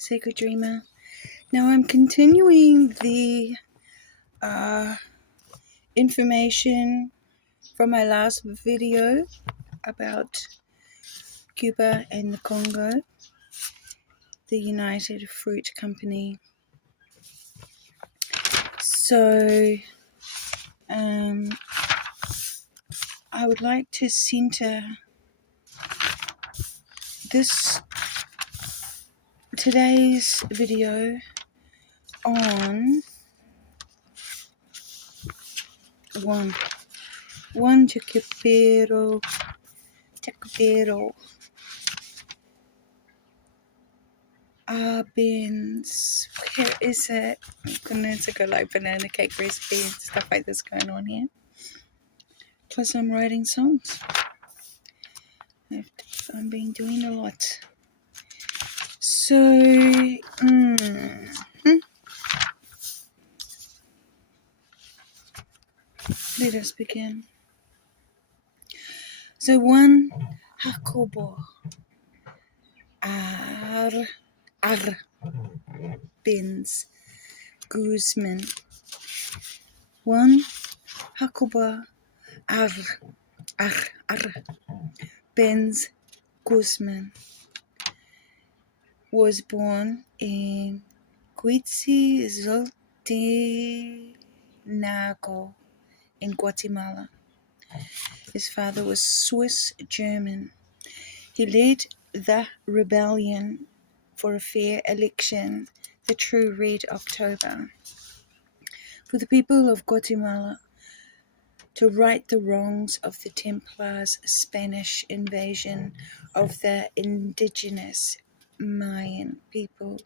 Sacred Dreamer. Now I'm continuing the information from my last video about Cuba and the Congo, the United Fruit Company. So I would like to center today's video on one Chacapero. Beans. Where is it? Goodness, I got like banana cake recipe and stuff like this going on here. Plus, I'm writing songs. I've been doing a lot. So, let us begin. So, one Jacobo Benz Guzman. One Jacobo Benz Guzman was born in Quetzaltenango in Guatemala. His father was Swiss German. He led the rebellion for a fair election, the True Red October, for the people of Guatemala to right the wrongs of the Templars' Spanish invasion of the indigenous Mayan people.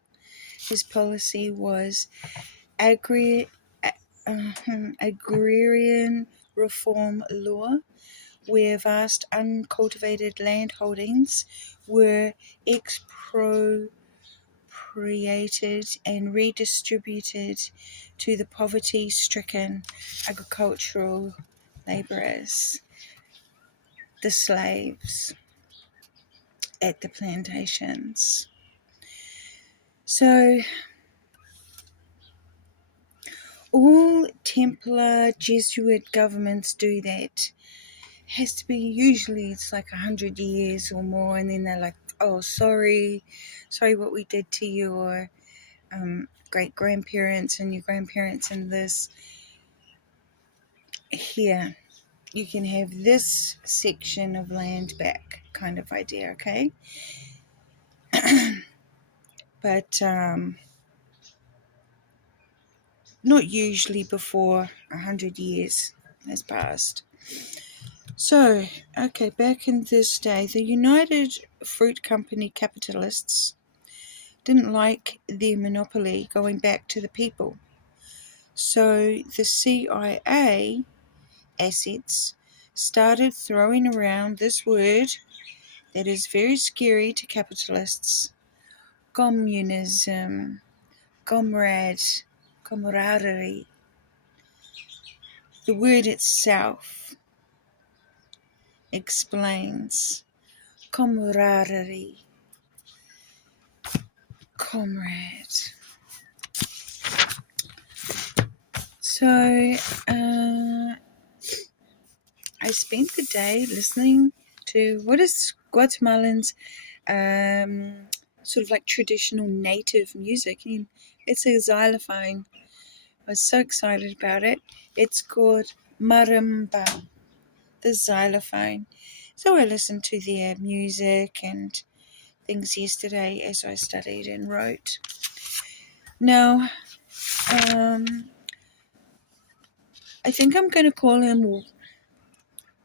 His policy was agrarian reform law, where vast uncultivated land holdings were expropriated and redistributed to the poverty-stricken agricultural laborers, the slaves at the plantations. So, all Templar Jesuit governments do that. Has to be, usually it's like 100 years or more, and then they're like, oh, sorry what we did to your great grandparents and your grandparents and this. Here, you can have this section of land back, kind of idea, okay? But not usually before 100 years has passed. So, okay, back in this day, the United Fruit Company capitalists didn't like their monopoly going back to the people. So the CIA assets started throwing around this word that is very scary to capitalists: communism, camaraderie. The word itself explains camaraderie, comrade. So I spent the day listening to what is Guatemalans' sort of like traditional native music. And it's a xylophone. I was so excited about it. It's called marimba, the xylophone. So I listened to their music and things yesterday as I studied and wrote. Now, I think I'm going to call him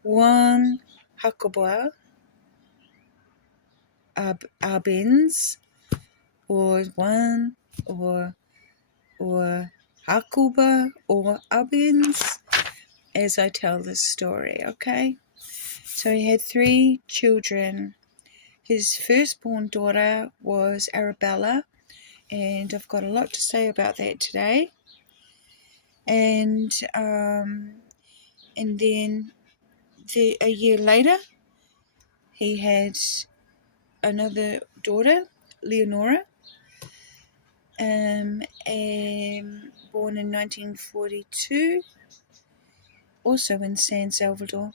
Juan Jacobo Abens, or Juan, or Jacobo, or Abens, as I tell this story, okay? So he had 3 children. His firstborn daughter was Arabella, and I've got a lot to say about that today. And then a year later, he had another daughter, Leonora, born in 1942, also in San Salvador.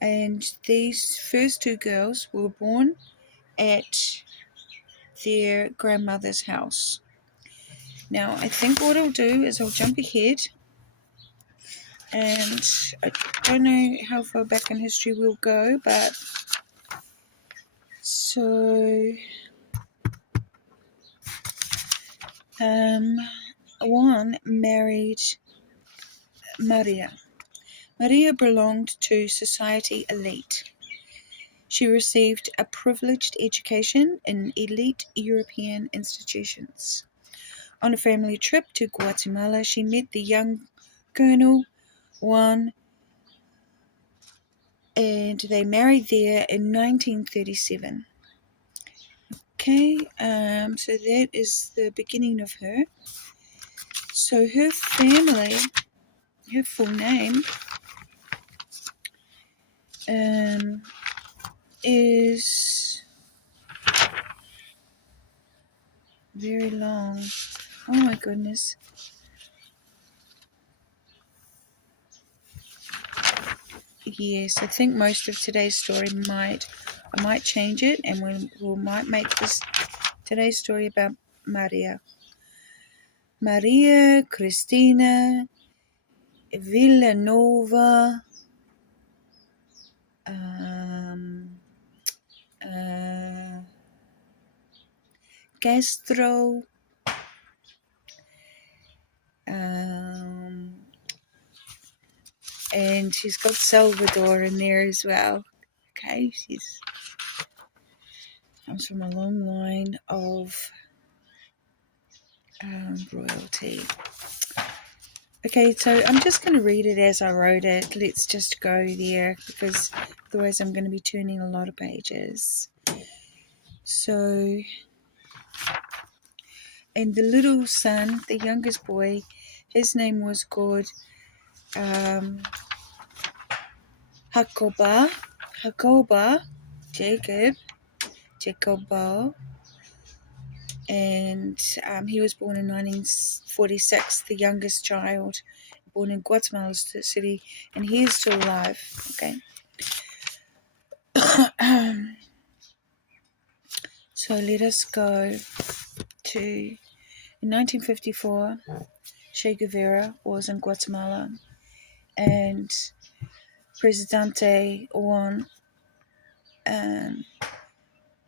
And these first two girls were born at their grandmother's house. Now, I think what I'll do is I'll jump ahead, and I don't know how far back in history we'll go, but so Juan married Maria. Maria belonged to society elite. She received a privileged education in elite European institutions. On a family trip to Guatemala, she met the young Colonel Juan, and they married there in 1937. Okay, so that is the beginning of her. So her family, her full name is very long. Oh my goodness. Yes, I think most of today's story I might change it, and we might make this today's story about Maria. Maria Cristina Villanova Castro and she's got Salvador in there as well. Okay, she's comes from a long line of royalty. Okay, so I'm just going to read it as I wrote it. Let's just go there, because otherwise I'm going to be turning a lot of pages. So, and the little son, the youngest boy, his name was called Jacoba, Jacobo, and he was born in 1946, the youngest child, born in Guatemala City, and he is still alive. Okay. So let us go to, in 1954, Che Guevara was in Guatemala, and Presidente Juan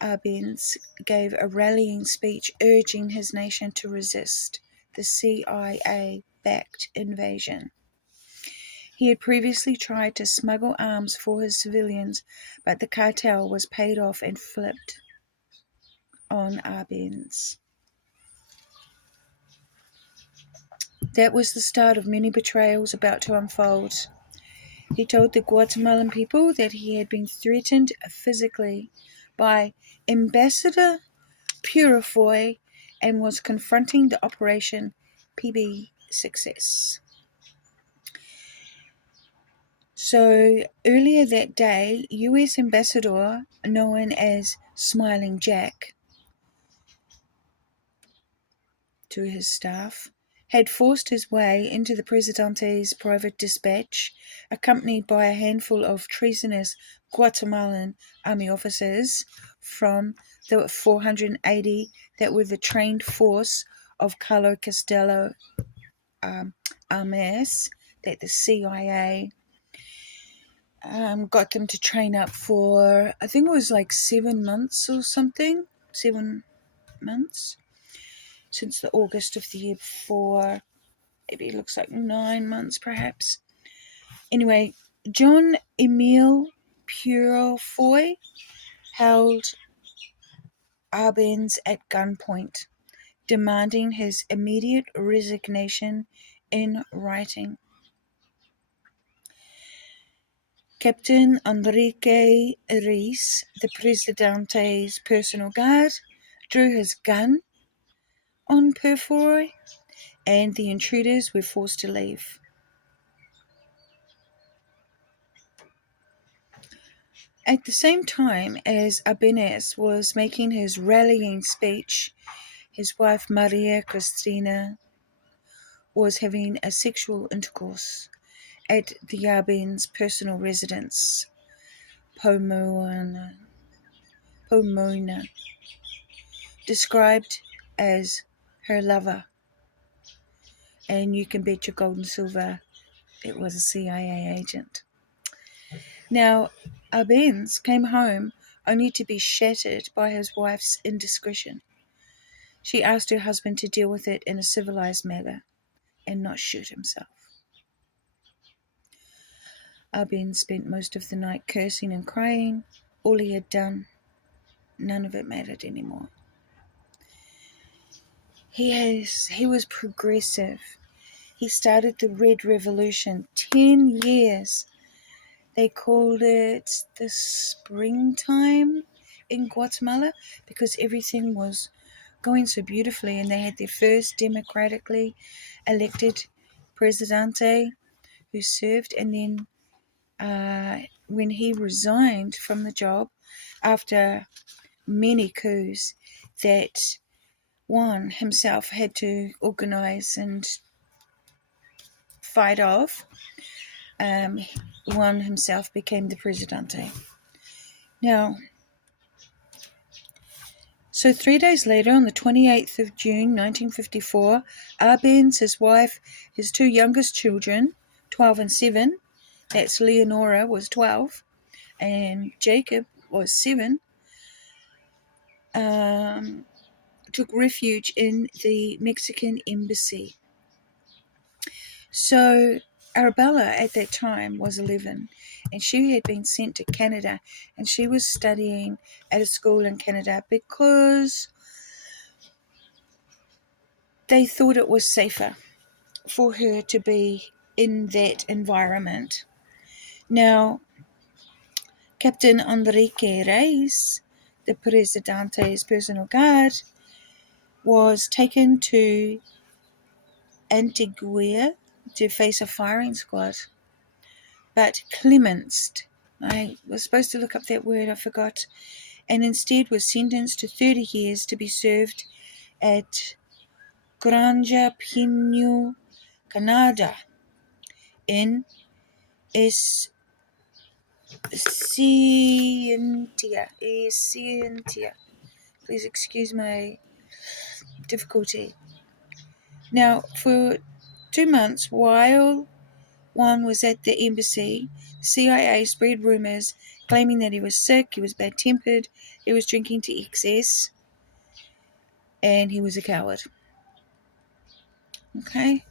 Arbenz gave a rallying speech urging his nation to resist the CIA-backed invasion. He had previously tried to smuggle arms for his civilians, but the cartel was paid off and flipped on Arbenz. That was the start of many betrayals about to unfold. He told the Guatemalan people that he had been threatened physically by Ambassador Purifoy and was confronting the Operation PB success. So earlier that day, US Ambassador, known as Smiling Jack to his staff, had forced his way into the Presidente's private dispatch, accompanied by a handful of treasonous Guatemalan army officers from the 480 that were the trained force of Carlos Castello Armas, that the CIA got them to train up for, I think it was like 7 months or something. 7 months since the August of the year before. Maybe it looks like 9 months perhaps. Anyway, John Emile Purifoy held Arbenz at gunpoint, demanding his immediate resignation in writing. Captain Enrique Reis, the Presidente's personal guard, drew his gun on Purifoy, and the intruders were forced to leave. At the same time as Arbenz was making his rallying speech, his wife Maria Cristina was having a sexual intercourse at the Yabin's personal residence, Pomona, described as her lover. And you can bet your gold and silver it was a CIA agent. Now, Arbenz came home only to be shattered by his wife's indiscretion. She asked her husband to deal with it in a civilized manner and not shoot himself. Arbenz spent most of the night cursing and crying. All he had done, none of it mattered anymore. He was progressive. He started the Red Revolution 10 years. They called it the springtime in Guatemala because everything was going so beautifully, and they had their first democratically elected presidente who served, and then when he resigned from the job after many coups that Juan himself had to organize and fight off, Juan himself became the presidente. Now, so 3 days later, on the 28th of June, 1954, Arbenz, his wife, his two youngest children, 12 and 7, that's Leonora was 12, and Jacob was 7, took refuge in the Mexican embassy. So Arabella at that time was 11, and she had been sent to Canada, and she was studying at a school in Canada because they thought it was safer for her to be in that environment. Now, Captain Enrique Reis, the Presidente's personal guard, was taken to Antigua to face a firing squad, but clemenced. I was supposed to look up that word, I forgot, and instead was sentenced to 30 years to be served at Granja Pinho, Canada, in Escientia. Please excuse my difficulty. Now, for 2 months, while Juan was at the embassy, the CIA spread rumors claiming that he was sick, he was bad-tempered, he was drinking to excess, and he was a coward. Okay?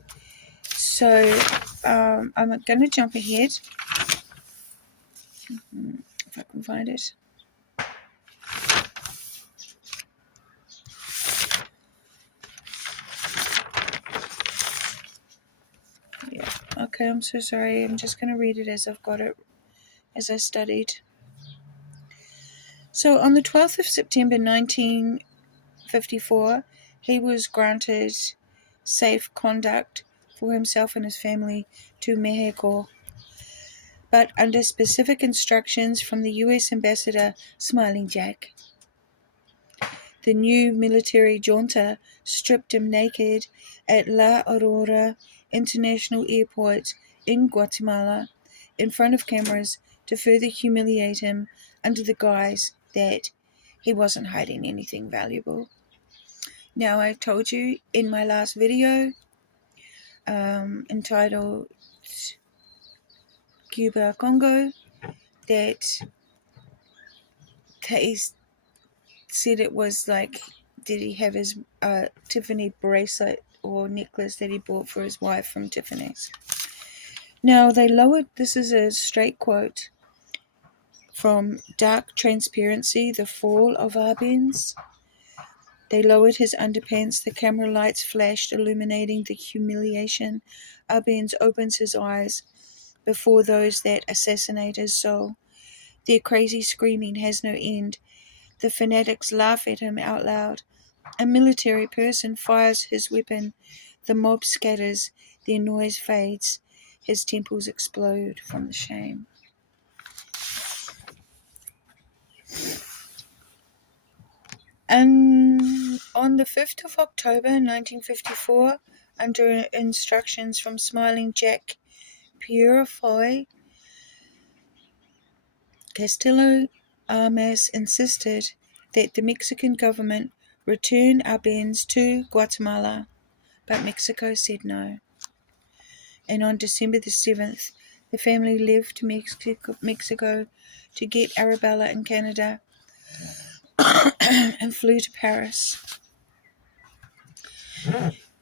So, I'm going to jump ahead, if I can find it. Yeah, okay, I'm so sorry. I'm just going to read it as I've got it, as I studied. So, on the 12th of September 1954, he was granted safe conduct for himself and his family to Mexico, but under specific instructions from the U.S. Ambassador Smiling Jack. The new military junta stripped him naked at La Aurora International Airport in Guatemala in front of cameras to further humiliate him under the guise that he wasn't hiding anything valuable. Now, I told you in my last video entitled CUBA, CONGO, that he said it was like, did he have his Tiffany bracelet or necklace that he bought for his wife from Tiffany's. Now, they lowered, this is a straight quote from Dark Transparency, The Fall of Arbenz. They lowered his underpants, the camera lights flashed, illuminating the humiliation. Arbenz opens his eyes before those that assassinate his soul. Their crazy screaming has no end. The fanatics laugh at him out loud. A military person fires his weapon. The mob scatters. Their noise fades. His temples explode from the shame. On the 5th of October 1954, under instructions from Smiling Jack Purify, Castillo Armas insisted that the Mexican government return Arbenz to Guatemala, but Mexico said no. And on December the 7th, the family left Mexico to get Arabella in Canada and flew to Paris.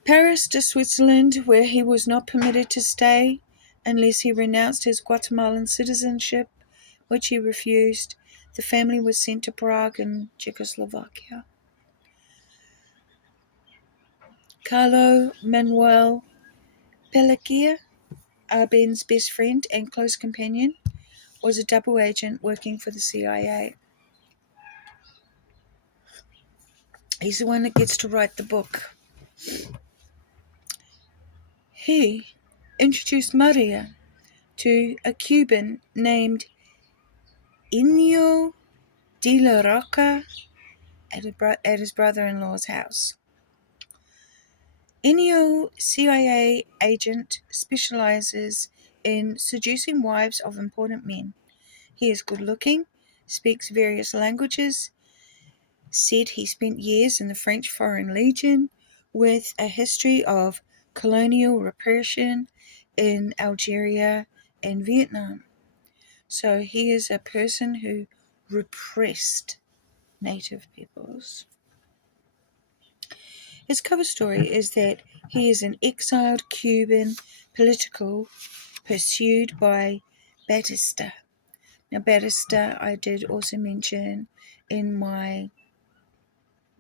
Paris to Switzerland, where he was not permitted to stay unless he renounced his Guatemalan citizenship, which he refused. The family was sent to Prague in Czechoslovakia. Carlo Manuel Pelagia, Arben's best friend and close companion, was a double agent working for the CIA. He's the one that gets to write the book. He introduced Maria to a Cuban named Inyo de la Roca at his brother-in-law's house. Inyo, CIA agent, specializes in seducing wives of important men. He is good-looking, speaks various languages, said he spent years in the French Foreign Legion with a history of colonial repression in Algeria and Vietnam. So he is a person who repressed native peoples. His cover story is that he is an exiled Cuban political pursued by Batista. Now, Batista I did also mention in my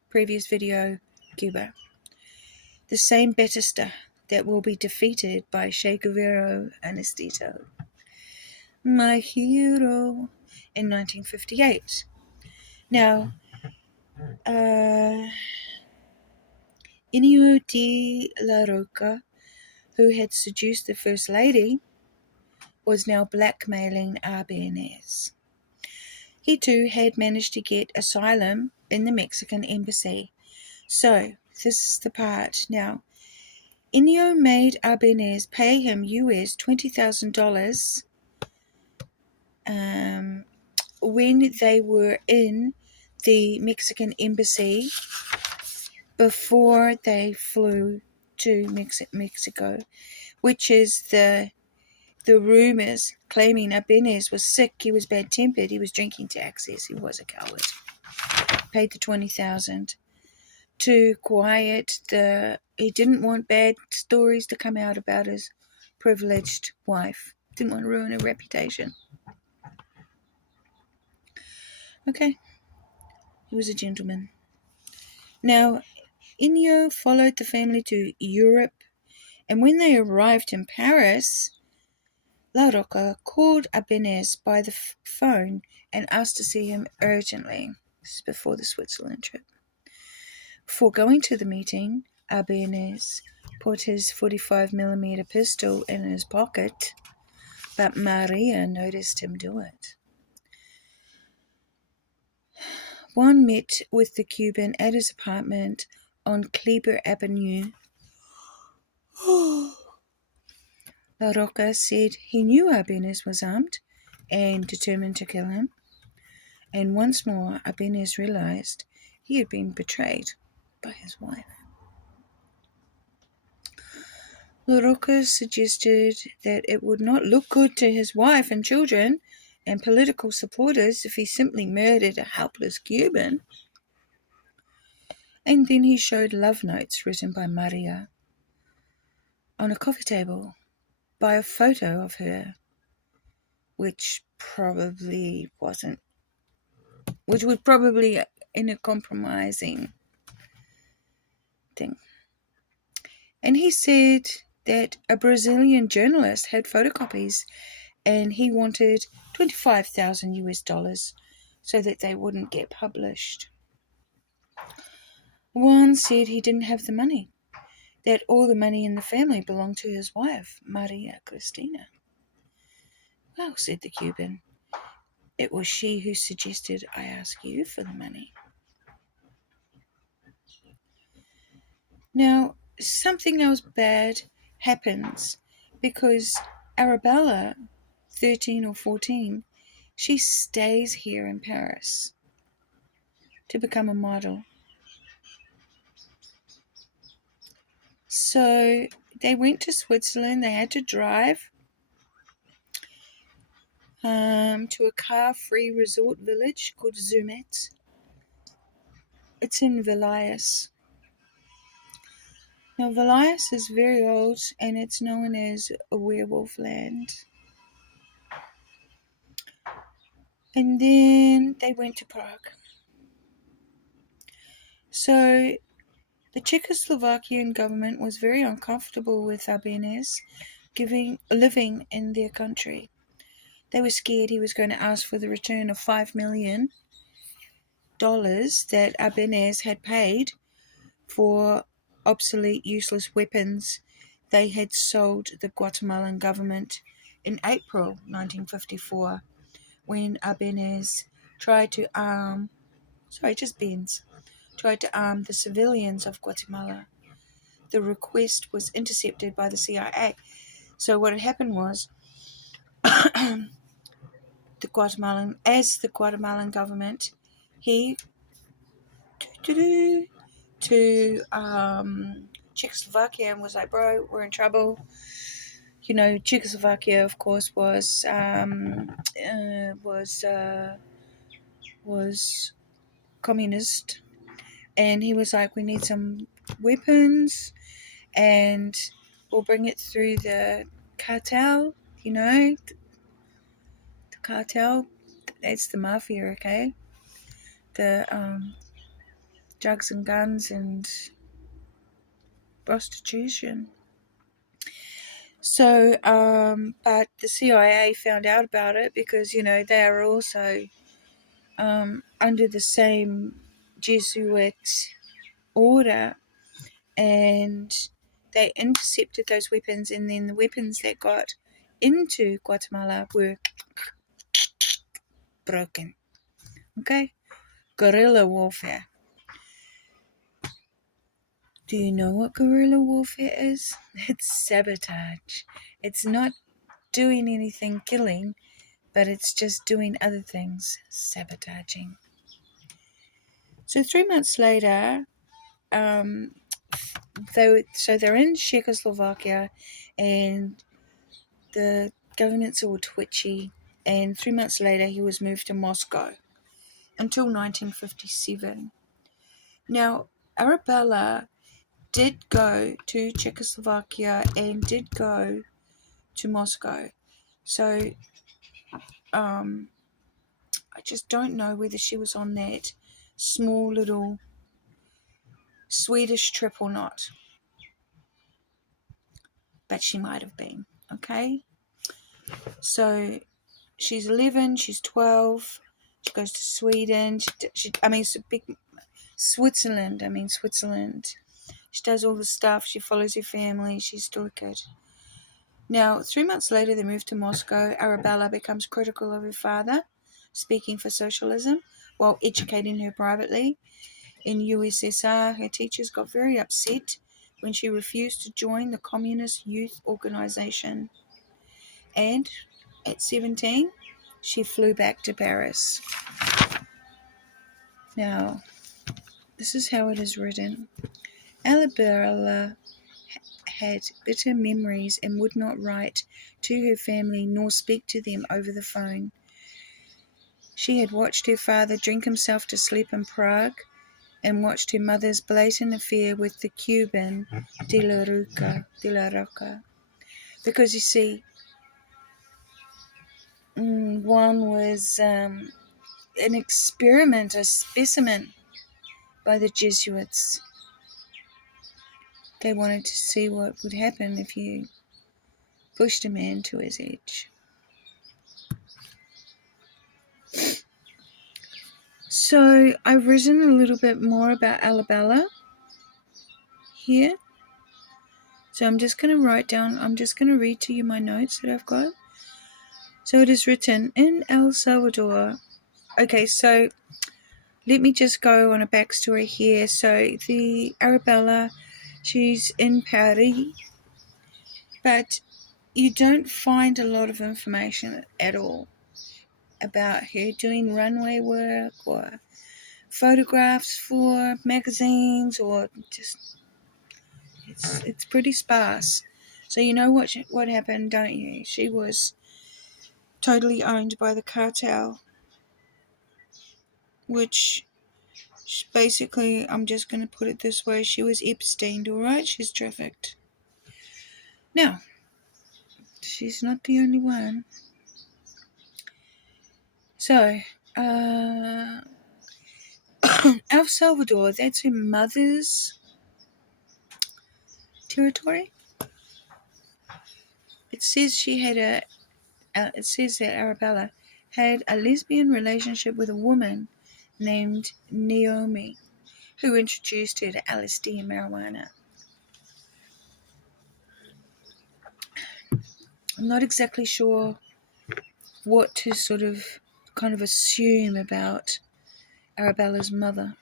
previous video, CUBA. The same Batista that will be defeated by Che Guevara Anestito, my hero, in 1958. Now, Inyo de la Roca, who had seduced the First Lady, was now blackmailing Arbenez. He too had managed to get asylum in the Mexican embassy. So, this is the part. Now, Inyo made Arbenez pay him US $20,000 when they were in the Mexican embassy before they flew to Mexico, which is the rumors claiming Arbenez was sick, he was bad-tempered, he was drinking to excess, he was a coward. Paid the $20,000 to quiet he didn't want bad stories to come out about his privileged wife. Didn't want to ruin her reputation. Okay. He was a gentleman. Now, Inyo followed the family to Europe, and when they arrived in Paris, La Roca called Arbenez by the phone and asked to see him urgently. This is before the Switzerland trip. Before going to the meeting, Arbenez put his 45mm pistol in his pocket, but Maria noticed him do it. Juan met with the Cuban at his apartment on Kleber Avenue. La Roca said he knew Arbenez was armed and determined to kill him. And once more, Arbenez realized he had been betrayed by his wife. La Roca suggested that it would not look good to his wife and children and political supporters if he simply murdered a helpless Cuban. And then he showed love notes written by Maria on a coffee table by a photo of her, which would probably in a compromising thing. And he said that a Brazilian journalist had photocopies and he wanted $25,000 so that they wouldn't get published. One said he didn't have the money, that all the money in the family belonged to his wife, Maria Cristina. Well, said the Cuban, it was she who suggested I ask you for the money. Now, something else bad happens because Arabella, 13 or 14, she stays here in Paris to become a model. So they went to Switzerland. They had to drive to a car-free resort village called Zermatt. It's in Valais. Now, Valais is very old, and it's known as a werewolf land. And then they went to Prague. So the Czechoslovakian government was very uncomfortable with Ibanez living in their country. They were scared he was going to ask for the return of $5 million that Ibanez had paid for obsolete, useless weapons they had sold the Guatemalan government in April 1954 when Ibanez tried to arm the civilians of Guatemala. The request was intercepted by the CIA. So what had happened was the Guatemalan government, he to Czechoslovakia and was like, bro, we're in trouble. You know, Czechoslovakia, of course, was communist, and he was like, we need some weapons, and we'll bring it through the cartel. You know, the cartel. That's the mafia, okay? The drugs and guns and prostitution. So, but the CIA found out about it because, you know, they are also under the same Jesuit order, and they intercepted those weapons, and then the weapons that got into Guatemala were broken. Okay? Guerrilla warfare. Do you know what guerrilla warfare is? It's sabotage. It's not doing anything killing, but it's just doing other things, sabotaging. So 3 months later, they're in Czechoslovakia, and the government's all twitchy. And 3 months later, he was moved to Moscow until 1957. Now, Arabella did go to Czechoslovakia and did go to Moscow. So, I just don't know whether she was on that small little Swedish trip or not. But she might have been, okay? So, she's 11, she's 12, she goes to Sweden, Switzerland. She does all the stuff, she follows her family, she's still a kid. Now, 3 months later, they move to Moscow. Arabella becomes critical of her father, speaking for socialism, while educating her privately. In USSR, her teachers got very upset when she refused to join the Communist Youth Organization. And at 17, she flew back to Paris. Now, this is how it is written. Arabella had bitter memories and would not write to her family nor speak to them over the phone. She had watched her father drink himself to sleep in Prague and watched her mother's blatant affair with the Cuban de la Roca. Because you see, one was an experiment, a specimen by the Jesuits. They wanted to see what would happen if you pushed a man to his edge. So I've written a little bit more about Arabella here. So I'm just going to read to you my notes that I've got. So it is written, in El Salvador. Okay, so let me just go on a backstory here. So the Arabella, She's in Paris, but you don't find a lot of information at all about her doing runway work or photographs for magazines, or just it's pretty sparse. So you know what happened, don't you? She was totally owned by the cartel, which basically, I'm just going to put it this way, she was Epsteined, alright? She's trafficked. Now, she's not the only one. So, El Salvador, that's her mother's territory. It says it says that Arabella had a lesbian relationship with a woman named Naomi, who introduced her to LSD and marijuana. I'm not exactly sure what to sort of kind of assume about Arabella's mother,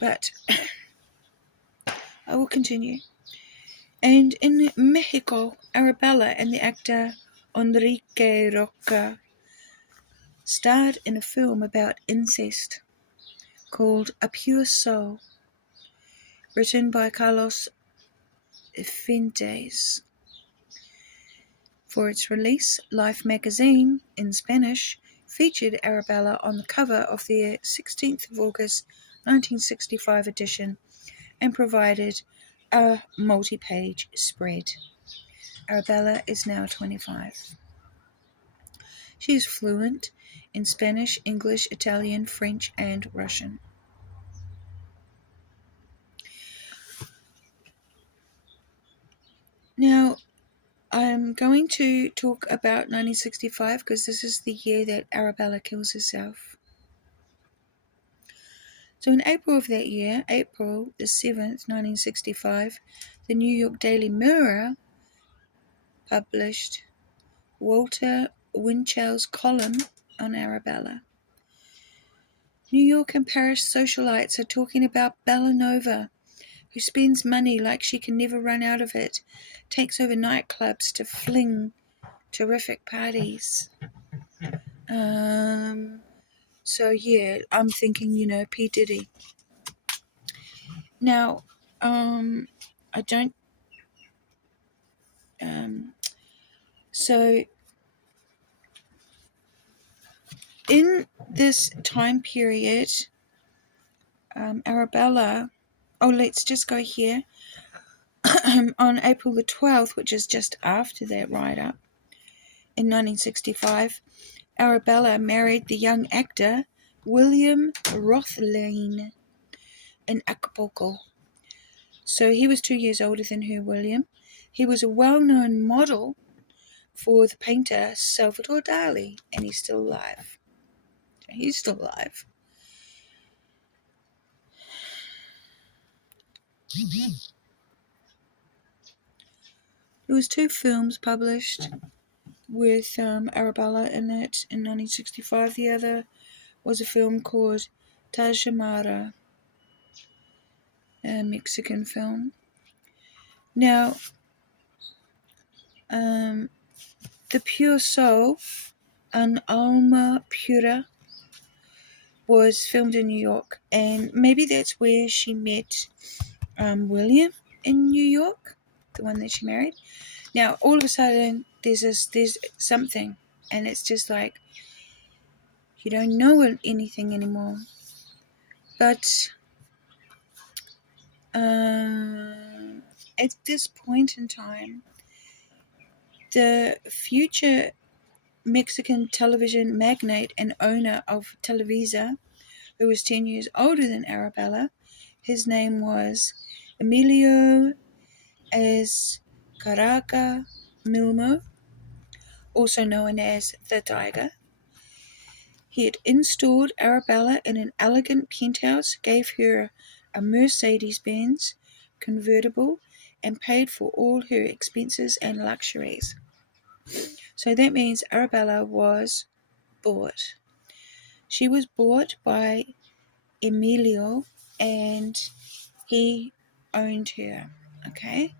but I will continue. And in Mexico, Arabella and the actor Enrique Roca starred in a film about incest called A Pure Soul, written by Carlos Fuentes. For its release, Life magazine, in Spanish, featured Arabella on the cover of their 16th of August 1965 edition and provided a multi-page spread. Arabella is now 25. She is fluent in Spanish, English, Italian, French, and Russian. Now, I'm going to talk about 1965 because this is the year that Arabella kills herself. So in April of that year, April the 7th, 1965, the New York Daily Mirror published Walter Winchell's column on Arabella. New York and Paris socialites are talking about Bellanova, who spends money like she can never run out of it, takes over nightclubs to fling terrific parties. So yeah, I'm thinking, P. Diddy. Now, I don't, so in this time period, Arabella, let's just go here, on April the 12th, which is just after that write-up, in 1965, Arabella married the young actor William Rothlein in Acapulco. So he was 2 years older than her, William. He was a well-known model for the painter Salvador Dali, and he's still alive. He's still alive. There was 2 films published with Arabella in it in 1965. The other was a film called Tajamara, a Mexican film. Now, The Pure Soul, An Alma Pura, was filmed in New York, and maybe that's where she met William in New York, the one that she married. Now, all of a sudden, there's something, and it's just like you don't know anything anymore. But at this point in time, the future Mexican television magnate and owner of Televisa, who was 10 years older than Arabella, his name was Emilio Azcárraga Milmo, also known as the Tiger. He had installed Arabella in an elegant penthouse, gave her a Mercedes-Benz convertible, and paid for all her expenses and luxuries. So that means Arabella was bought. She was bought by Emilio, and he owned her. Okay.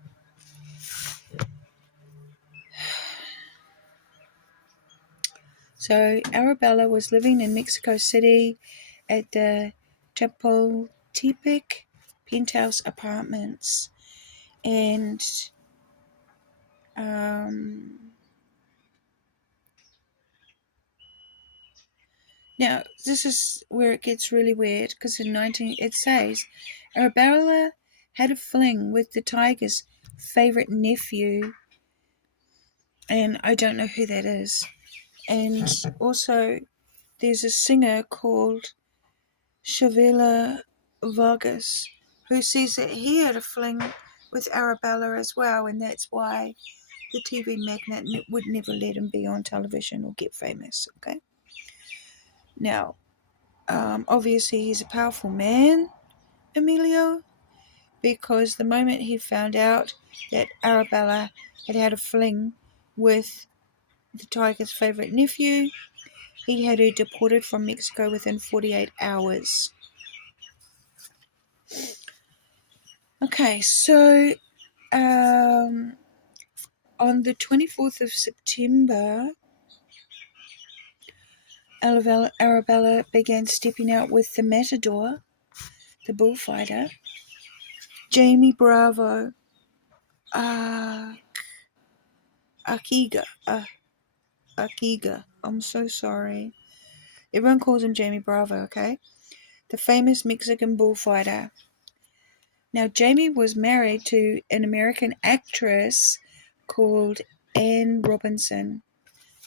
So Arabella was living in Mexico City at the Chapultepec penthouse apartments, and now this is where it gets really weird, because it says Arabella had a fling with the tiger's favorite nephew, and I don't know who that is. And also, there's a singer called Chavela Vargas who says that he had a fling with Arabella as well, and that's why the TV magnate would never let him be on television or get famous. Okay. Now, obviously, he's a powerful man, Emilio, because the moment he found out that Arabella had a fling with the tiger's favorite nephew, he had her deported from Mexico within 48 hours. Okay, so on the 24th of September, Arabella began stepping out with the matador, the bullfighter, Jamie Bravo, Akiga. I'm so sorry. Everyone calls him Jamie Bravo, okay? The famous Mexican bullfighter. Now, Jamie was married to an American actress called Anne Robinson.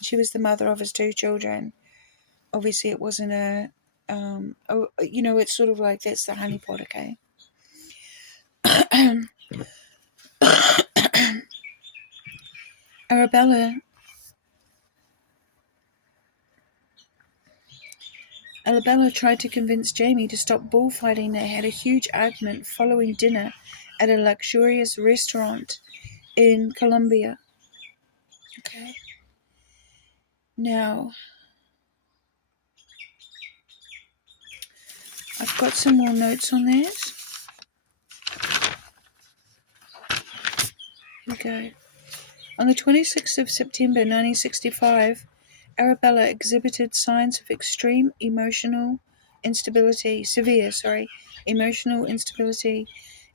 She was the mother of his 2 children. Obviously, it wasn't it's sort of like that's the honeypot, okay? Arabella tried to convince Jamie to stop bullfighting. They had a huge argument following dinner at a luxurious restaurant in Colombia. Okay. Now, I've got some more notes on that. Here we go. On the 26th of September 1965, Arabella exhibited signs of severe emotional instability,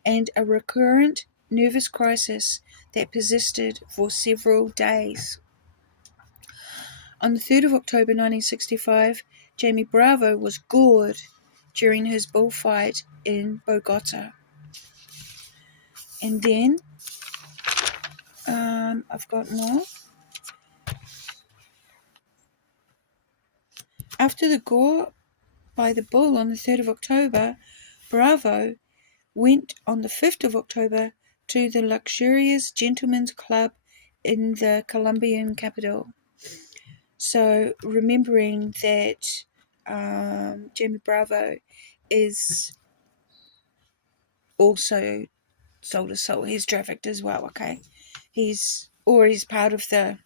and a recurrent nervous crisis that persisted for several days. On the 3rd of October 1965, Jamie Bravo was gored during his bullfight in Bogota. And then, I've got more. After the gore by the bull on the 3rd of October, Bravo went on the 5th of October to the luxurious gentlemen's club in the Colombian capital. So, remembering that Jamie Bravo is also sold a soul. He's trafficked as well, okay? He's part of the...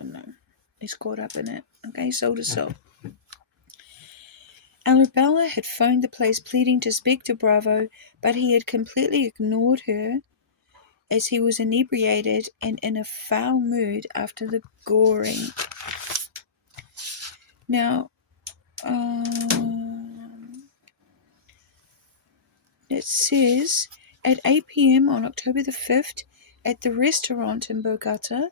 Oh no, he's caught up in it. Okay, sold a soul. Arabella had phoned the place pleading to speak to Bravo, but he had completely ignored her as he was inebriated and in a foul mood after the goring. Now, it says at 8 p.m. on October the 5th at the restaurant in Bogota,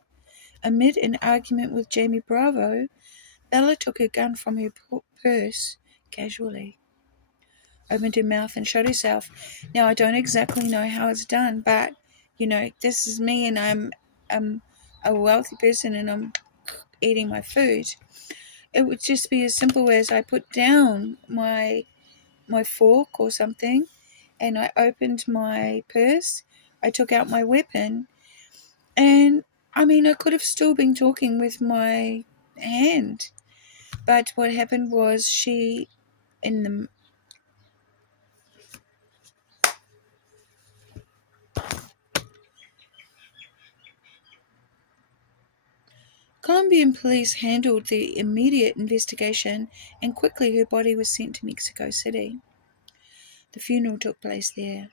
amid an argument with Jamie Bravo, Bella took a gun from her purse casually, opened her mouth and shot herself. Now, I don't exactly know how it's done, but, this is me, and I'm a wealthy person and I'm eating my food. It would just be as simple as I put down my fork or something, and I opened my purse, I took out my weapon, and I could have still been talking with my hand. But what happened was Colombian police handled the immediate investigation, and quickly her body was sent to Mexico City. The funeral took place there.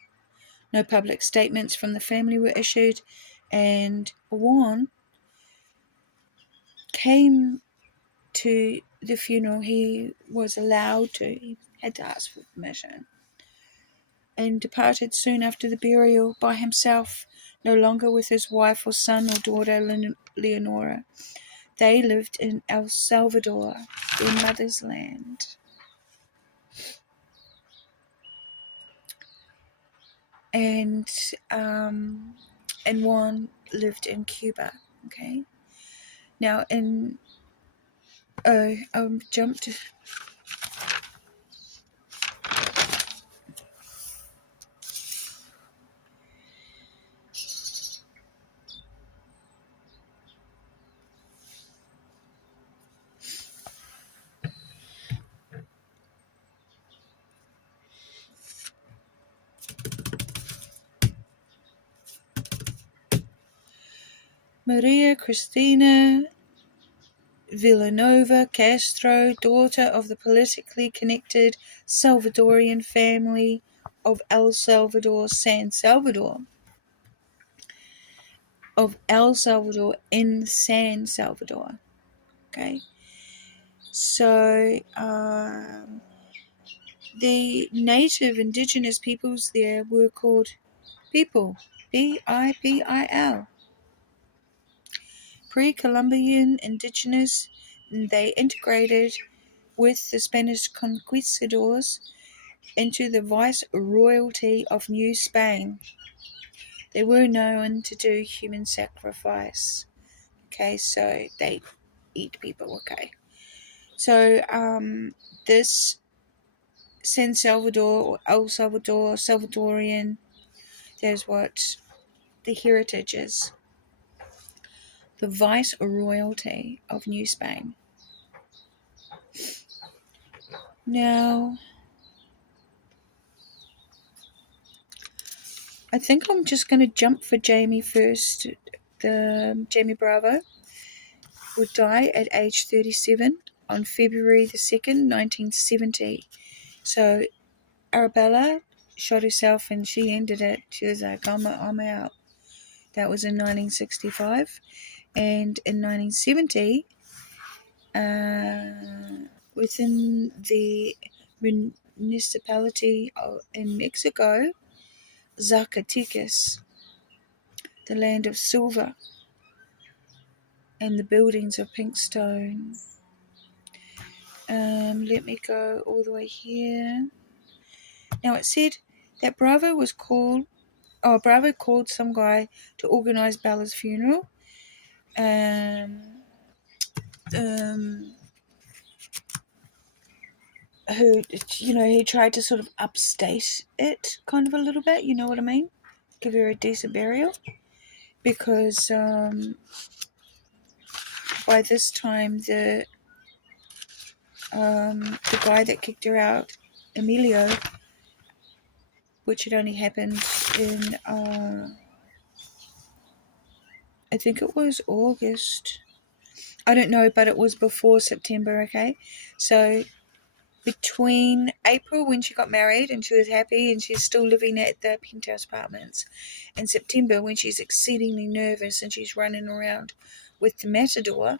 No public statements from the family were issued, and Juan came to the funeral. He was allowed to, he had to ask for permission, and departed soon after the burial by himself, no longer with his wife or son or daughter Leonora. They lived in El Salvador, their mother's land. And Juan lived in Cuba. Okay. Now jumped. Maria Cristina Villanova Castro, daughter of the politically connected Salvadorian family of El Salvador in San Salvador. Okay, so the native indigenous peoples there were called people, People. Pre-Columbian indigenous, they integrated with the Spanish conquistadors into the viceroyalty of New Spain. They were known to do human sacrifice. Okay, so they eat people. Okay, so this San Salvador or El Salvador, Salvadorian, there's what the heritage is. The viceroyalty of New Spain. Now, I think I'm just going to jump for Jamie first. Jamie Bravo would die at age 37 on February the 2nd, 1970. So Arabella shot herself and she ended it. She was like, I'm out. That was in 1965. And in 1970, within the municipality in Mexico, Zacatecas, the land of silver and the buildings of pink stone. Let me go all the way here. Now it said that Bravo called some guy to organize Bella's funeral. Who, he tried to sort of upstate it kind of a little bit, you know what I mean? Give her a decent burial. Because by this time the guy that kicked her out, Emilio, which had only happened in I think it was August. I don't know, but it was before September, okay? So between April, when she got married and she was happy and she's still living at the penthouse apartments, and September, when she's exceedingly nervous and she's running around with the matador,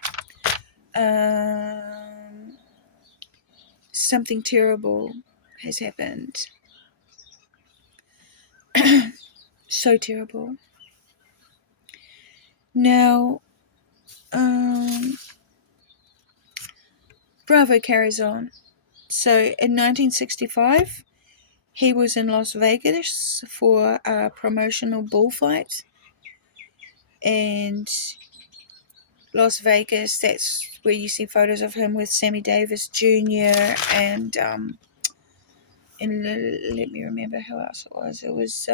something terrible has happened. So terrible. Now, Bravo carries on. So in 1965, he was in Las Vegas for a promotional bullfight. And Las Vegas, that's where you see photos of him with Sammy Davis Jr. and let me remember who else it was. It was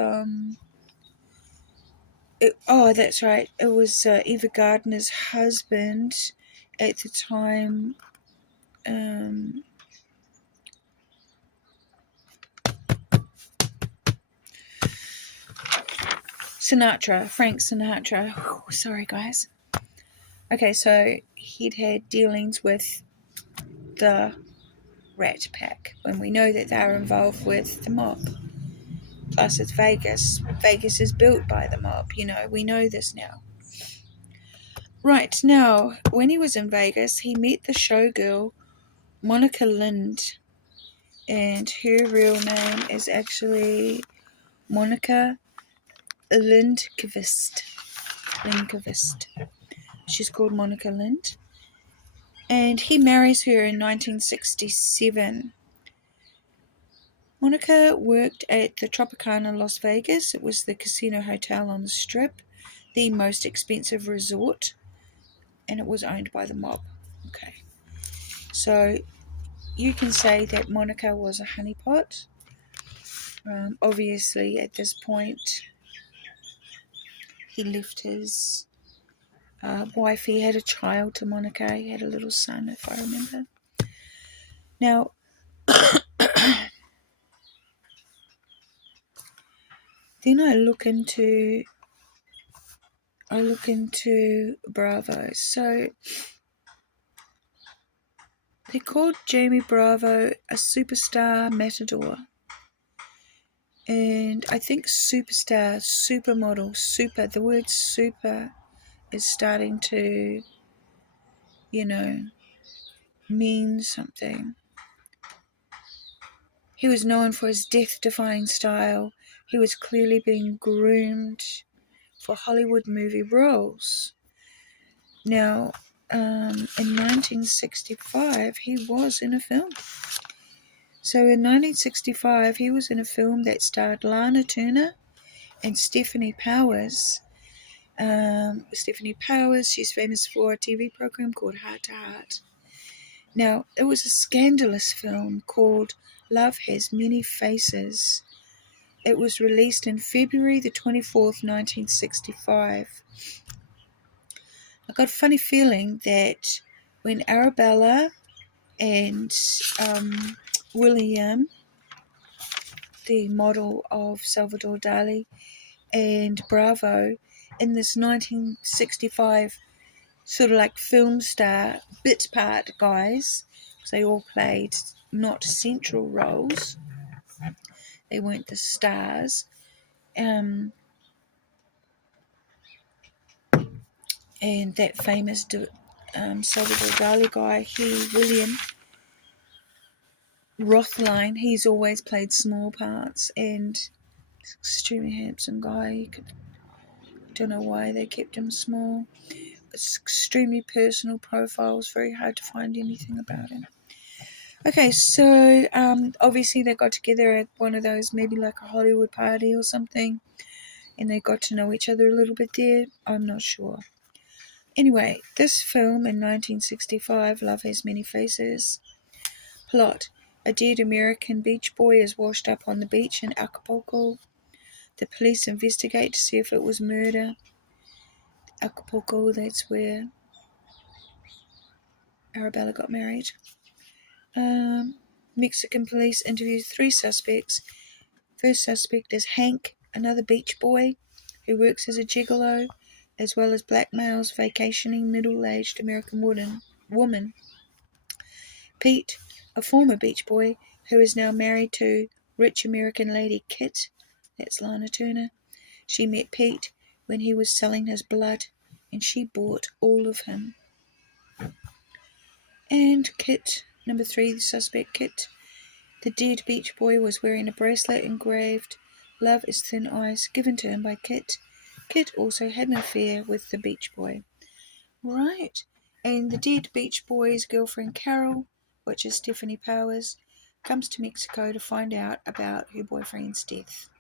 that's right. It was Eva Gardner's husband at the time. Frank Sinatra. Oh, sorry, guys. Okay, so he'd had dealings with the rat pack when we know that they're involved with the mob. Plus, it's Vegas. Vegas is built by the mob. We know this now. Right, now, when he was in Vegas, he met the showgirl, Monica Lind. And her real name is actually Monica Lindqvist. She's called Monica Lind. And he marries her in 1967. Monica worked at the Tropicana Las Vegas. It was the casino hotel on the Strip, the most expensive resort, and it was owned by the mob. Okay. So you can say that Monica was a honeypot. Obviously, at this point, he left his wife. He had a child to Monica. He had a little son, if I remember. Now, then I look into Bravo. So they called Jamie Bravo a superstar matador. And I think superstar, supermodel, the word super is starting to, mean something. He was known for his death-defying style. He was clearly being groomed for Hollywood movie roles. Now, in 1965, he was in a film. So in 1965, he was in a film that starred Lana Turner and Stephanie Powers. Stephanie Powers, she's famous for a TV program called Heart to Heart. Now, it was a scandalous film called Love Has Many Faces. It was released in February the 24th, 1965. I got a funny feeling that when Arabella and William, the model of Salvador Dali, and Bravo, in this 1965 sort of like film star bit part guys, because they all played not central roles. They weren't the stars. And that famous Salvador Dali guy, William Rothline, he's always played small parts, and extremely handsome guy. Don't know why they kept him small. It's extremely personal profiles, very hard to find anything about him. Okay, so obviously they got together at one of those, maybe like a Hollywood party or something, and they got to know each other a little bit there. I'm not sure. Anyway, this film in 1965, Love Has Many Faces. Plot: a dead American beach boy is washed up on the beach in Acapulco. The police investigate to see if it was murder. Acapulco, that's where Arabella got married. Mexican police interview 3 suspects. First suspect is Hank, another beach boy who works as a gigolo, as well as blackmails vacationing middle-aged American woman. Pete, a former beach boy who is now married to rich American lady Kit, that's Lana Turner. She met Pete when he was selling his blood, and she bought all of him. And Kit, number 3, the suspect Kit, the dead beach boy, was wearing a bracelet engraved "Love is Thin Ice," given to him by Kit. Kit also had an affair with the beach boy. Right. And the dead beach boy's girlfriend Carol, which is Stephanie Powers, comes to Mexico to find out about her boyfriend's death.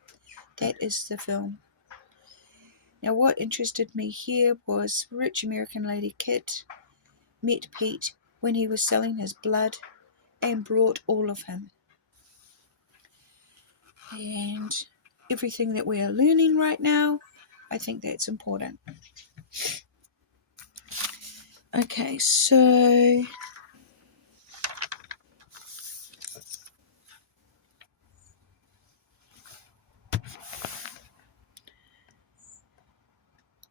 That is the film. Now, what interested me here was rich American lady Kit met Pete when he was selling his blood and brought all of him. And everything that we are learning right now, I think that's important. Okay, so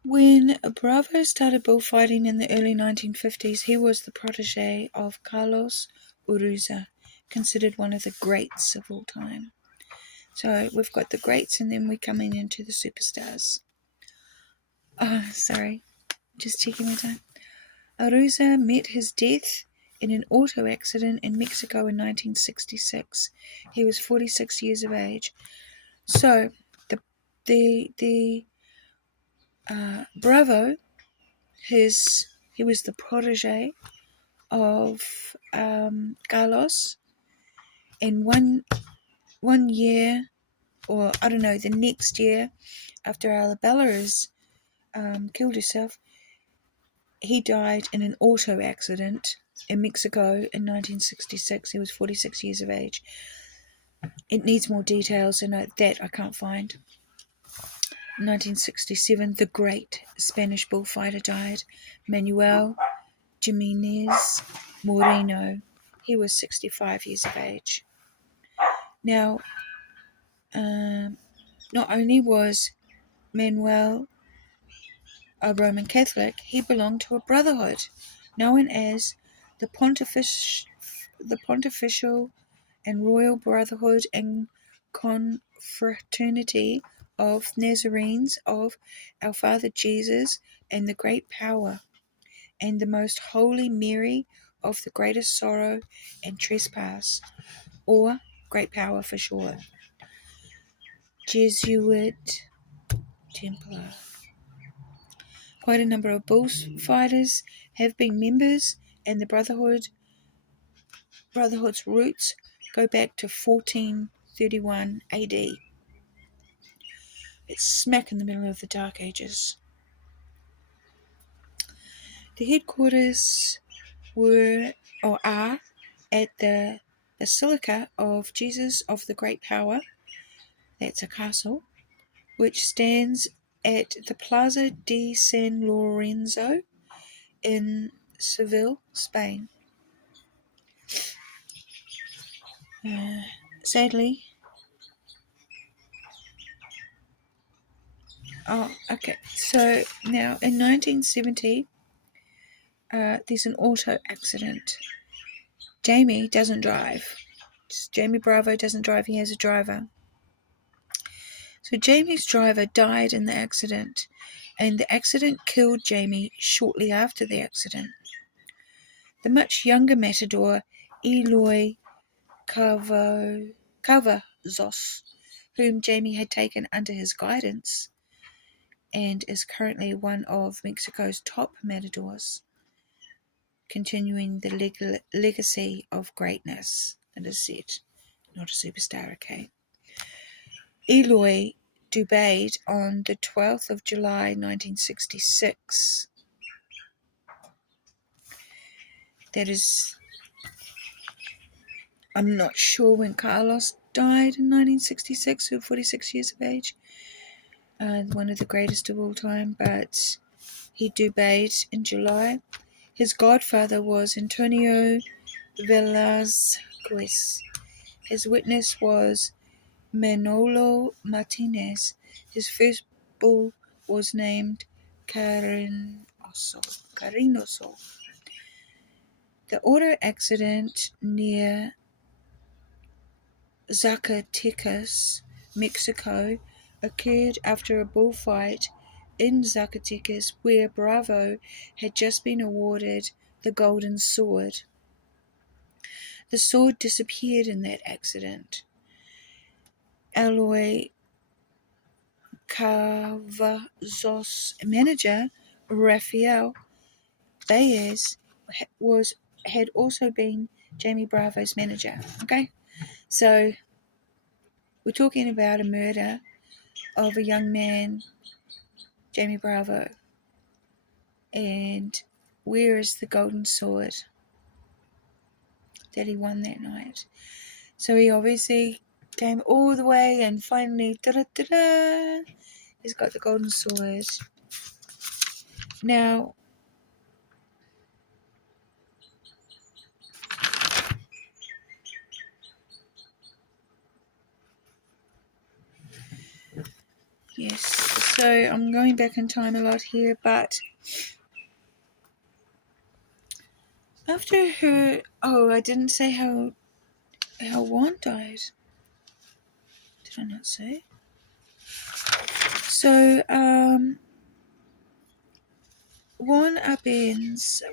when Bravo started bullfighting in the early 1950s, he was the protege of Carlos Urruza, considered one of the greats of all time. So we've got the greats, and then we're coming into the superstars. Oh, sorry, just checking my time. Arusa met his death in an auto accident in Mexico in 1966. He was 46 years of age. So the Bravo, he was the protege of Carlos, and one year, or I don't know, the next year after Arabella has killed herself, he died in an auto accident in Mexico in 1966. He was 46 years of age. It needs more details, and that I can't find. 1967, the great Spanish bullfighter died, Manuel Jimenez Moreno. He was 65 years of age. Now, not only was Manuel a Roman Catholic, he belonged to a brotherhood known as the Pontifical and Royal Brotherhood and Confraternity of Nazarenes of Our Father Jesus and the Great Power, and the Most Holy Mary of the Greatest Sorrow and Trespass, or Great Power for short. Jesuit Templar. Quite a number of bullfighters have been members, and the Brotherhood's roots go back to 1431 AD. It's smack in the middle of the Dark Ages. The headquarters are at the Basilica of Jesus of the Great Power. That's a castle, which stands at the Plaza de San Lorenzo in Seville, Spain. Sadly, okay. So now in 1970, there's an auto accident. Jamie doesn't drive. Jamie Bravo doesn't drive. He has a driver. So Jamie's driver died in the accident, and the accident killed Jamie shortly after the accident. The much younger matador, Eloy Cavazos, whom Jamie had taken under his guidance, and is currently one of Mexico's top matadors, continuing the legacy of greatness, it is said. Not a superstar, okay? Eloy died on the 12th of July 1966. That is, I'm not sure when Carlos died in 1966, who 46 years of age. One of the greatest of all time, but he died in July. His godfather was Antonio Velázquez. His witness was Manolo Martinez. His first bull was named Carinoso. The auto accident near Zacatecas, Mexico, occurred after a bullfight in Zacatecas where Bravo had just been awarded the Golden Sword. The sword disappeared in that accident. Eloy Cavazos' manager, Rafael Baez, had also been Jamie Bravo's manager. Okay, so we're talking about a murder of a young man, Jamie Bravo, and where is the golden sword that he won that night? So he obviously came all the way, and finally, he's got the golden sword. Now, yes, so I'm going back in time a lot here, but after her, I didn't say how how Juan died. Did I not say? So, Juan Abens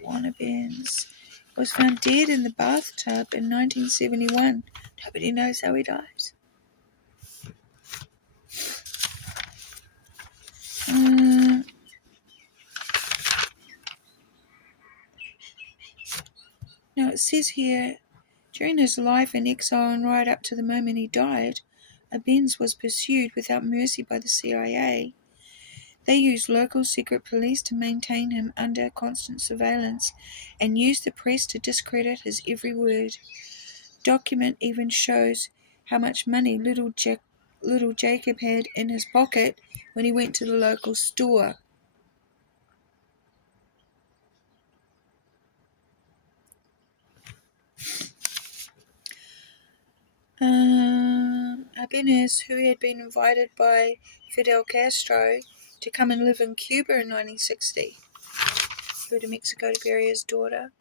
was found dead in the bathtub in 1971. Nobody knows how he died. Now it says here, during his life in exile and right up to the moment he died, Abens was pursued without mercy by the CIA. They used local secret police to maintain him under constant surveillance and used the press to discredit his every word. Document even shows how much money little Jacob had in his pocket when he went to the local store. Abinez, who had been invited by Fidel Castro to come and live in Cuba in 1960, flew to Mexico to bury his daughter.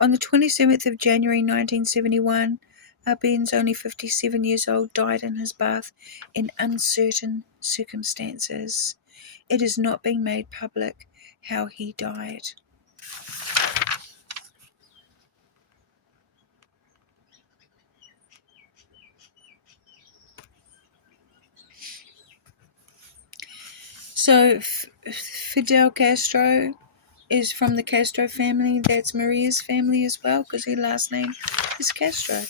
On the 27th of January 1971, Abens, only 57 years old, died in his bath in uncertain circumstances. It has not been made public how he died. So Fidel Castro is from the Castro family. That's Maria's family as well, because her last name is Castro.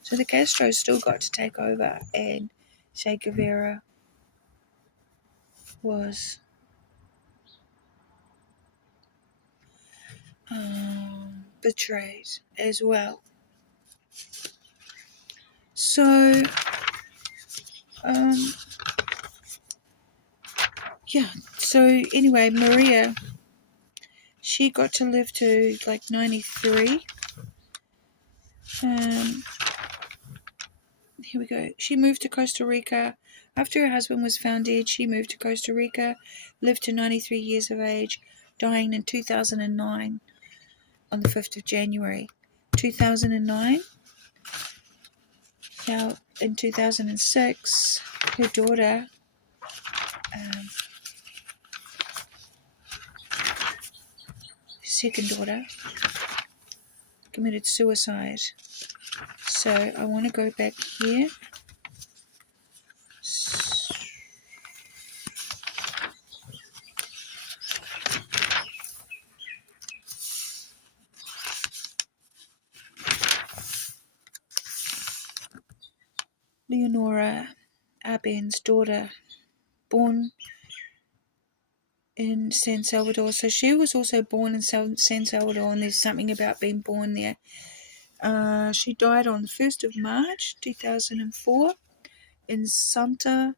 So the Castros still got to take over, and Che Guevara was betrayed as well. So, yeah. So anyway, Maria, she got to live to like 93. Here we go. She moved to Costa Rica. After her husband was found dead, she moved to Costa Rica, lived to 93 years of age, dying in 2009 on the 5th of January. 2009. Now, in 2006, her daughter, second daughter, committed suicide. So I want to go back here. Leonora Abens' daughter, born in San Salvador. So she was also born in San Salvador, and there's something about being born there. She died on the 1st of March 2004 in Santa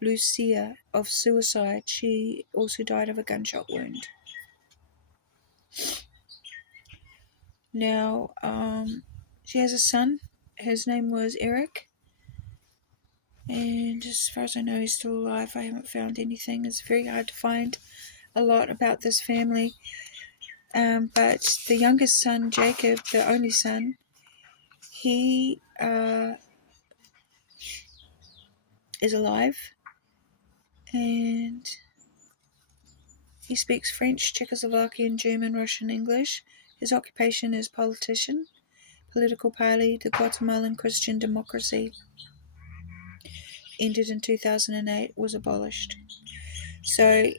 Lucia of suicide. She also died of a gunshot wound. Now, she has a son. His name was Eric. And as far as I know, he's still alive. I haven't found anything. It's very hard to find a lot about this family. But the youngest son, Jacob, the only son, he is alive. And he speaks French, Czechoslovakian, German, Russian, English. His occupation is politician. Political party, the Guatemalan Christian Democracy, ended in 2008, was abolished. So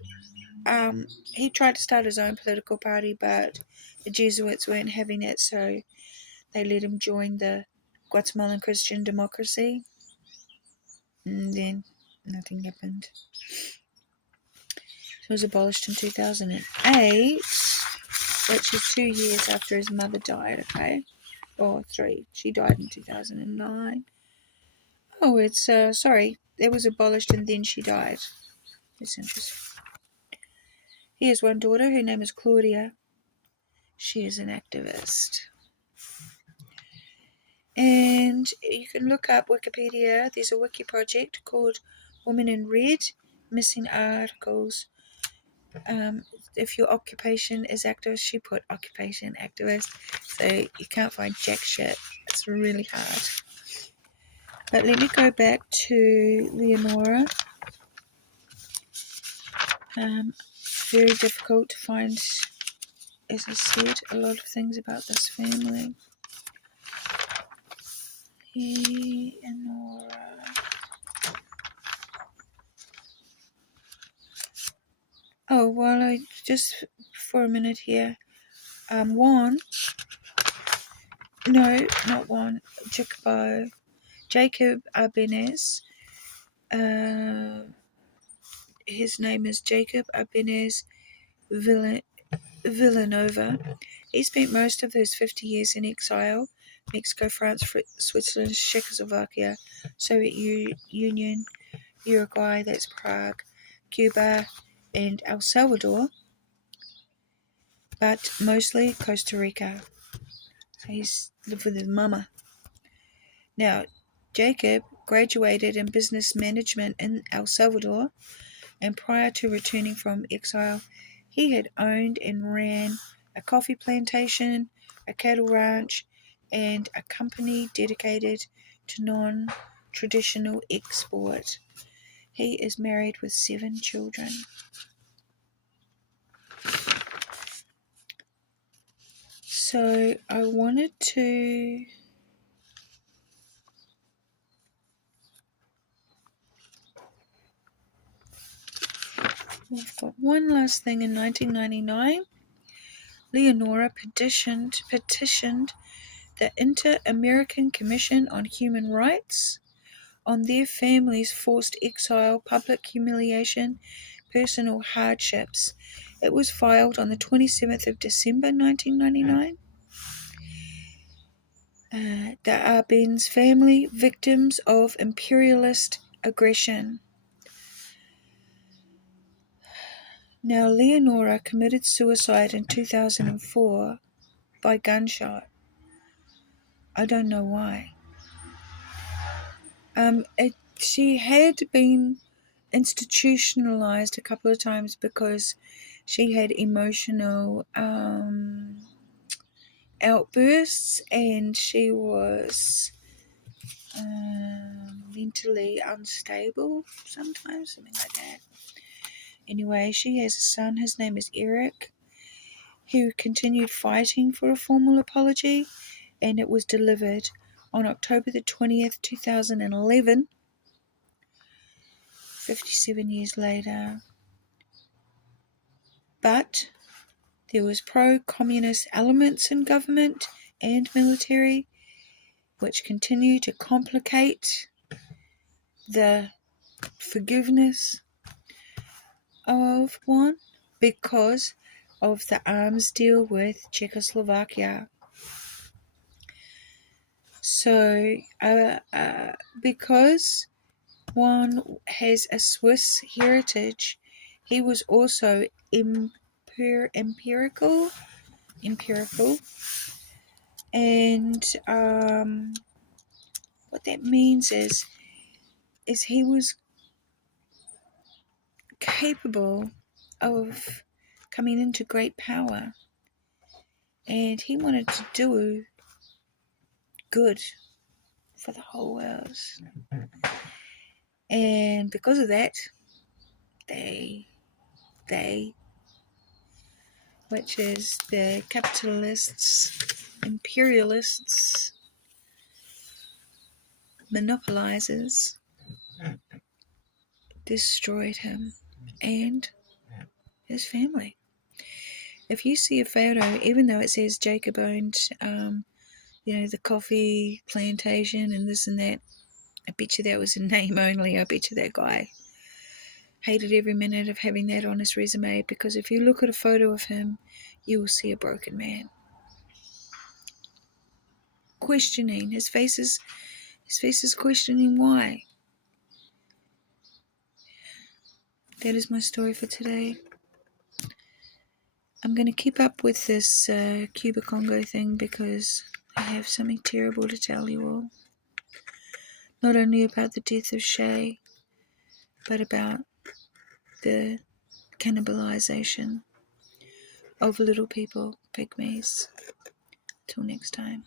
he tried to start his own political party, but the Jesuits weren't having it, so they let him join the Guatemalan Christian Democracy. And then nothing happened. So it was abolished in 2008, which is 2 years after his mother died, okay? Or 3. She died in 2009. Oh, it's, sorry. It was abolished and then she died. That's interesting. He has one daughter. Her name is Claudia. She is an activist. And you can look up Wikipedia. There's a wiki project called Women in Red, Missing Articles. if your occupation is activist, she put occupation activist, so you can't find jack shit. It's really hard. But let me go back to Leonora. Very difficult to find, as I said, a lot of things about this family. Leonora. Oh, well, I just for a minute here. Juan. No, not Juan. Jacob Abenez. His name is Jacob Abenez Villanova. He spent most of his 50 years in exile: Mexico, France, Switzerland, Czechoslovakia, Soviet Union, Uruguay, that's Prague, Cuba, and El Salvador, but mostly Costa Rica. So he's lived with his mama. Now, Jacob graduated in business management in El Salvador, and prior to returning from exile, he had owned and ran a coffee plantation, a cattle ranch, and a company dedicated to non-traditional export. He is married with 7 children. So I wanted to we've got one last thing. In 1999, Leonora petitioned the Inter-American Commission on Human Rights on their family's forced exile, public humiliation, personal hardships. It was filed on the 27th of December 1999. The Arbenz family, victims of imperialist aggression. Now, Leonora committed suicide in 2004 by gunshot. I don't know why. She had been institutionalized a couple of times because she had emotional outbursts, and she was mentally unstable sometimes, something like that. Anyway, she has a son. His name is Eric, who continued fighting for a formal apology, and it was delivered on October the 20th, 2011, 57 years later. But there was pro-communist elements in government and military, which continue to complicate the forgiveness of Juan because of the arms deal with Czechoslovakia. So, because Juan has a Swiss heritage, he was also empirical, and what that means is he was capable of coming into great power, and he wanted to do good for the whole world. And because of that, they, which is the capitalists, imperialists, monopolizers, destroyed him and his family. If you see a photo, even though it says Jacob owned, the coffee plantation and this and that, I bet you that was a name only. I bet you that guy hated every minute of having that on his resume, because if you look at a photo of him, you will see a broken man. Questioning. His face is questioning why. That is my story for today. I'm going to keep up with this CUBA CONGO thing because I have something terrible to tell you all. Not only about the death of Shay, but about the cannibalization of little people, pygmies. Till next time.